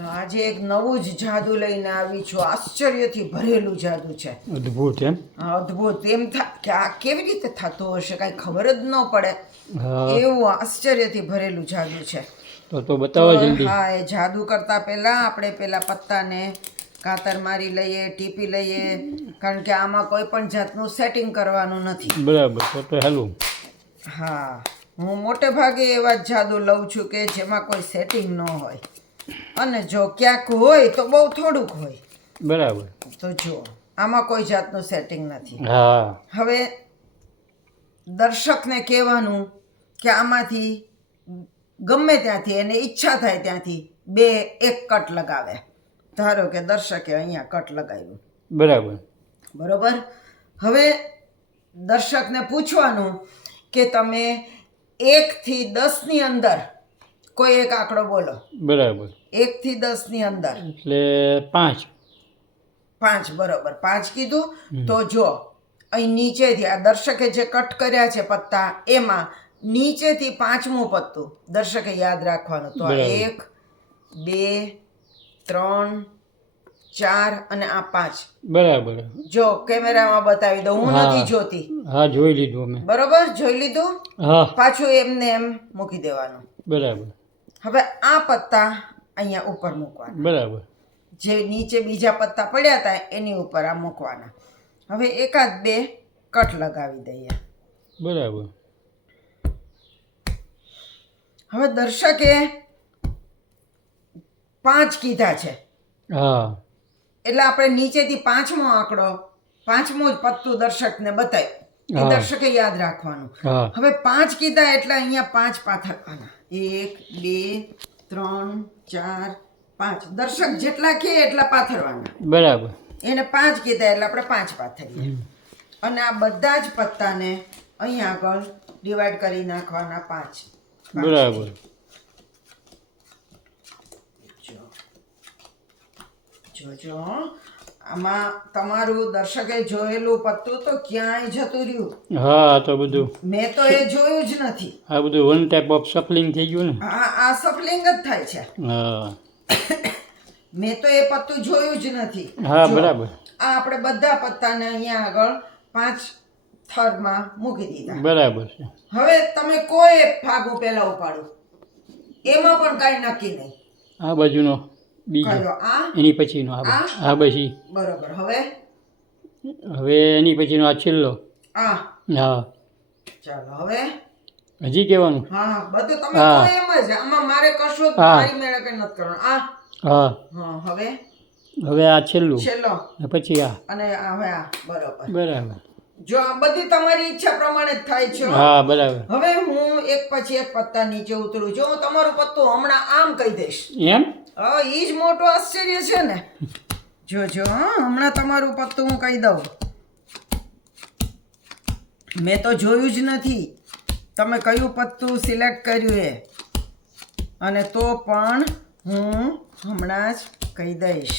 તો આજે એક નવું જ જાદુ લઈને આવી છું. આશ્ચર્યથી ભરેલું જાદુ છે. અદ્ભુત એમ. અદ્ભુત. એમ થાય કે આ કેવી રીતે થતું હશે, કાંઈ ખબર જ ન પડે હા એવું આશ્ચર્યથી ભરેલું જાદુ છે. તો બતાવો જલ્દી. હા, એ જાદુ કરતા પહેલા આપણે પેલા પત્તાને કાતર મારી લઈએ, ટીપી લઈએ, કારણ કે આમાં કોઈ પણ જાતનું સેટિંગ કરવાનું નથી. બરાબર, તો હાલું. હા, હું મોટે ભાગે એવા જ જાદુ લઉં છું કે જેમાં કોઈ સેટિંગ ન હોય, અને જો ક્યાંક હોય તો બહુ થોડુંક હોય. બરાબર. તો જો આમાં કોઈ જાતનું સેટિંગ નથી. હા હવે દર્શકને કહેવાનું કે આમાંથી ગમે ત્યાંથી એને ઈચ્છા થાય ત્યાંથી એક કટ લગાવે. ધારો કે દર્શકે અહીંયા કટ લગાવ્યું, બરાબર. બરોબર. હવે દર્શકને પૂછવાનું કે તમે 1 થી 10 ની અંદર કોઈ એક આંકડો બોલો. બરાબર. 1 થી 10 ની અંદર એટલે 5. 5. બરોબર, 5 કીધું તો જો અહીં નીચેથી આ દર્શકે જે કટ કર્યા છે પત્તા, એમાં નીચેથી 5મું પત્તું દર્શકે યાદ રાખવાનું. તો આ 1, 2, 3, 4 અને આ 5. બરાબર. જો કેમેરામાં બતાવી દઉં, હું નથી જોતી. હા, જોઈ લીધું અમે. બરોબર, જોઈ લીધું. હા પાછું એમને એમ મૂકી દેવાનું. બરાબર. હવે આ પત્તા અહીંયા ઉપર મૂકવાના. બરાબર. જે નીચે બીજા પત્તા પડ્યા હતા એની ઉપર આ મૂકવાના. હવે 1-2 કટ લગાવી દઈએ. બરાબર. હવે દર્શકે 5 કીધા છે, હા એટલે આપણે નીચેથી 5મો આંકડો, 5મું જ પત્તું દર્શકને બતાવ્યું. એ હા. દર્શકે યાદ રાખવાનું. હા હવે 5 કીધા એટલે અહીંયા 5 પાથરવાના. 1, 2, 3, 4, 5. દર્શક જેટલા કહે એટલા પાથરવાના. બરાબર. એને 5 કીધા એટલે આપણે 5 પાથરીએ. અને આ બધા જ પત્તાને અહીંયા આગળ ડિવાઈડ કરી નાખવાના 5. બરાબર. જોજો આમાં તમારું દર્શકે જોયેલું પત્તું તો ક્યાંય જતું રહ્યું. હા, તો બધું મેં તો એ જોયું જ નથી. આ બધું વન ટાઈપ ઓફ સફલિંગ થઈ ગયું ને. આ સફલિંગ જ થાય છે. હા મેં તો એ પત્તું જોયું જ નથી. હા જો, બરાબર. આ આપણે બધા પત્તાને અહીંયા આગળ 5 થરમાં મૂકી દીધા. બરાબર છે. હવે તમે કોઈ એક ફાગો પહેલા ઉપાડો, એમાં પણ કાંઈ નક્કી નહીં. આ બાજુનો બીજો, કયો? આ એની પછીનો આ આ? આ પછી, બરોબર. હવે એની પછીનો આ છેલ્લો. આ હા, ચાલો હવે. હજી કહેવાનું. હા, બધું તમે હા. કહો એમ જ. આમાં મારે કશું જ હા. મારી મેળે કંઈ નથી કરવાનું. આ હા, હા. હવે હવે આ છેલ્લું, છેલ્લો ને પછી આ. અને હવે આ. બરોબર. બરાબર. જો આ બધી તમારી ઈચ્છા પ્રમાણે જ થાય છે હો. હા બરાબર. હવે હું એક પછી એક પત્તા નીચે ઉતરું. જો હું તમારું પત્તું હમણાં આમ કહી દઈશ. એમ. હા, ઈ જ મોટું આશ્ચર્ય છે ને. જોજો હમણાં તમારું પત્તું હું કહી દઉં. મેં તો જોયું જ નથી તમે કયું પત્તું સિલેક્ટ કર્યું એ, અને તો પણ હું હમણાં જ કહી દઈશ.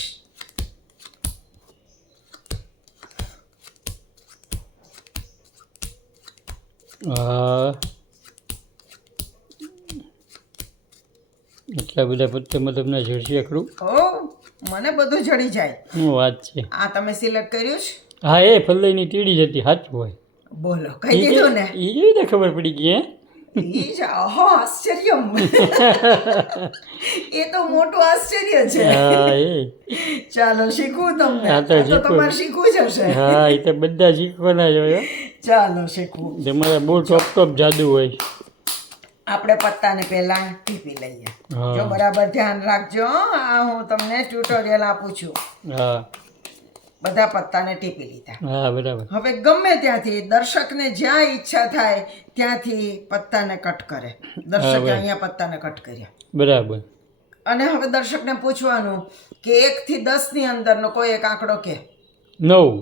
હા, એટલા બધા પત્તામાં તમને જડશે એકડું. ઓ, મને બધું જડી જાય. શું વાત છે. આ તમે સિલેક્ટ કર્યું છે? હા, એ ફલ્લાઈની ટીડી જ હતી, સાચું હોય. બોલો, કહી દીધું ને. એ કેવી રીતે ખબર પડી ગઈ હે? ઈ જ અહો આશ્ચર્ય. એ તો મોટું આશ્ચર્ય છે. હા એ. ચાલો, શીખવું તમને. હા, તો આ તો શીખવું. તમારે શીખવું જ હશે. હા, એ તો બધા શીખવાના જ હોય. ચાલો, શીખવું. તમારે બહુ ટોપ જાદુ હોય. આપણે પત્તાને પહેલા ટીપી લઈએ. હા. જો બરાબર ધ્યાન રાખજો હો. આ હું તમને ટ્યુટોરિયલ આપું છું. હા બધા પત્તાને ટીપી લીધા. હા બરાબર. હવે ગમે ત્યાંથી દર્શકને જ્યાં ઈચ્છા થાય ત્યાંથી પત્તાને કટ કરે. દર્શકે બરાબર. અહીંયા પત્તાને કટ કર્યા. બરાબર. અને હવે દર્શકને પૂછવાનું કે 1 થી 10 ની અંદરનો કોઈ એક આંકડો કે. 9.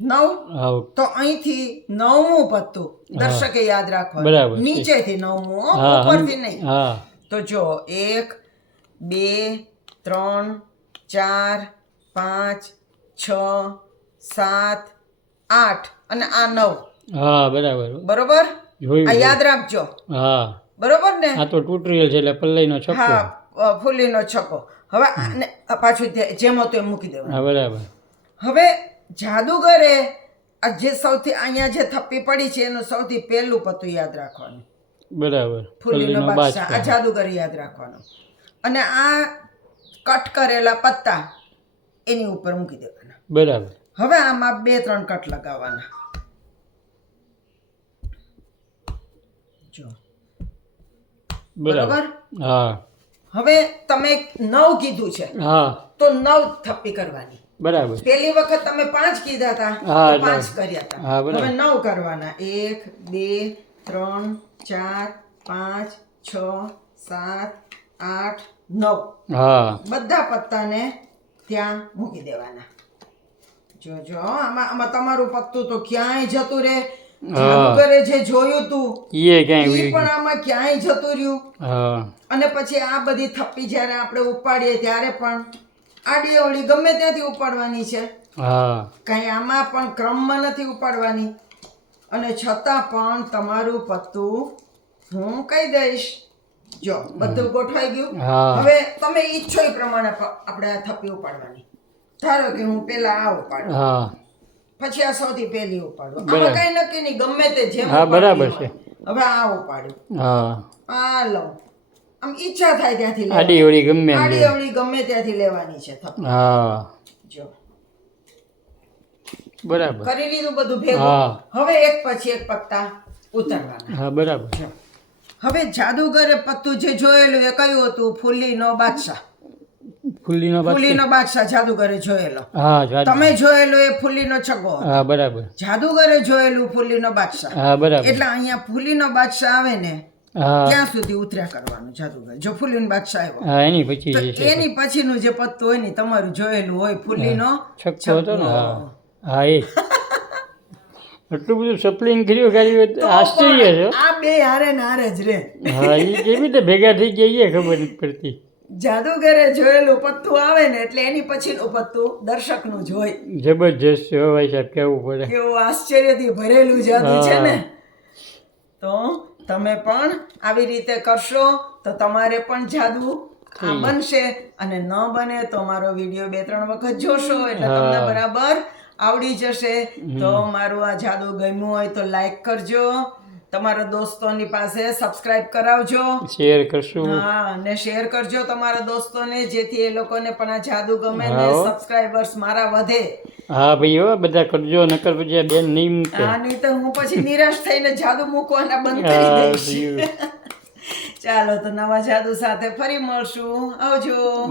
9. હા તો અહીંથી 9મું પત્તું દર્શકે યાદ રાખવાનું. બરાબર. નીચેથી 9મું હો, હા ઉપરથી નહીં. હા તો જો 1, 2, 3, 4, 5, 6, 7, 8 અને આ 9. હા બરાબર. બરોબર. જોયું. આ યાદ રાખજો. હા, બરોબર ને. આ તો ટ્યુટોરિયલ છે એટલે પલ્લાઈનો છક્કો. હા, ફૂલીનો છક્કો. હવે આને પાછું જેમ હતું એમ મૂકી દેવાનું. હા બરાબર. હવે જાદુગરે આ જે સૌથી અહીંયા જે થપ્પી પડી છે એનું સૌથી પહેલું પત્તું યાદ રાખવાનું. બરાબર. ફૂલીનો બાદશાહ આ જાદુગર યાદ રાખવાનો. અને આ કટ કરેલા પત્તા એની ઉપર મૂકી દેવાના. બરાબર. હવે આમાં 2-3 કટ લગાવવાના. જો બરાબર. હા હવે તમે 9 કીધું છે હા તો 9 થપ્પી કરવાની. બરાબર. પેલી વખત તમે 5 કીધા હતા હા, તો 5 કર્યા હતા. હા, બરાબર. હવે 9 કરવાના. 1 2 3 4 5 6 7 8 9. હા બધા પત્તાને ત્યાં મૂકી દેવાના. જો આમાં તમારું પત્તું તો ક્યાંય જતું રે. જાદુગરે જે જોયું તું એ ક્યાંય ઈ પણ આમાં ક્યાંય જતું રહ્યું. હા અને પછી આ બધી થપ્પી જ્યારે આપણે ઉપાડીએ ત્યારે પણ આડી અવળી ગમે ત્યાંથી ઉપાડવાની છે. હા કાંઈ આમાં પણ ક્રમમાં નથી ઉપાડવાની. અને છતાં પણ તમારું પત્તું હું કહી દઈશ. જો બધું ગોઠવાઈ ગયું. હા. હવે તમે ઈચ્છો એ પ્રમાણે આપણે આ થપ્પી ઉપાડવાની. ધારો કે હું પેલા આ ઉપાડું, હા પછી આ સૌથી પહેલી ઉપાડું. બરાબર. આમાં કઈ નક્કી નહીં, ગમે તે જેમ હા, બરાબર ઉપાડવી હોય. હવે આ ઉપાડ્યું, હા આ લઉં. આમ ઈચ્છા થાય ત્યાંથી આડી લેવાની. અવળી ગમે એમ આડી લે. અવળી ગમે ત્યાંથી લેવાની છે થપ્પી. હા જો બરાબર. કરી લીધું બધું ભેગું. હા. હવે એક પછી એક પત્તા ઉતારવાના. હા બરાબર. હવે જાદુગરે પત્તું જે જોયેલું એ કયું હતું? ફૂલીનો બાદશાહ. ફૂલીનો બાદ. ફૂલીનો બાદશાહ જાદુગરે જોયેલો. હા જાદુ. તમે જોયેલો એ ફૂલીનો છગ્ગો હતો. હા બરાબર. જાદુગરે જોયેલું ફૂલીનો બાદશાહ. હા બરાબર. એટલે અહીંયા ફૂલીનો બાદશાહ આવે ને હા ત્યાં સુધી ઉતર્યા કરવાનું જાદુગર. જો ફૂલીનો બાદશાહ આવ્યો હા એની પછી તો જે છે એની પછીનું જે પત્તું હોય ને તમારું જોયેલું હોય ફૂલીનો છક્કો હતો ને. હા હા એ એટલું બધું સપ્લિંગ કર્યું કર્યું તો આશ્ચર્ય છે. પણ આ બે હારે ને હારે જ રે. હા એ કેવી રીતે ભેગા થઈ ગયા એ ખબર નથી પડતી. જાદુગરે જોયેલું પત્તું આવે ને એટલે એની પછીનું પત્તું દર્શકનું જ હોય. જબરજસ્ત છે હો ભાઈ સાહેબ, કેવું પડે. કેવું આશ્ચર્યથી ભરેલું જાદુ છે ને. તો તમે પણ આવી રીતે કરશો તો તમારે પણ જાદુ આ બનશે. અને ન બને તો મારો વિડીયો 2-3 વખત જોશો એટલે તમને બરાબર આવડી જશે. તો મારું આ જાદુ ગમ્યું હોય તો લાઈક કરજો, તમારા દોસ્તોની પાસે સબસ્ક્રાઇબ કરાવજો. શેર કરશું. હા, અને શેર કરજો તમારા દોસ્તોને, જેથી એ લોકોને પણ આ જાદુ ગમે ને સબસ્ક્રાઇબર્સ મારા વધે. હા ભાઈ હો, બધા કરજો, નકર પછી આ બેન નહીં મૂકે. હા, નહીં તો હું પછી નિરાશ થઈને જાદુ મૂકવાના બંધ કરી દઈશ. ચાલો તો નવા જાદુ સાથે ફરી મળશું. આવજો.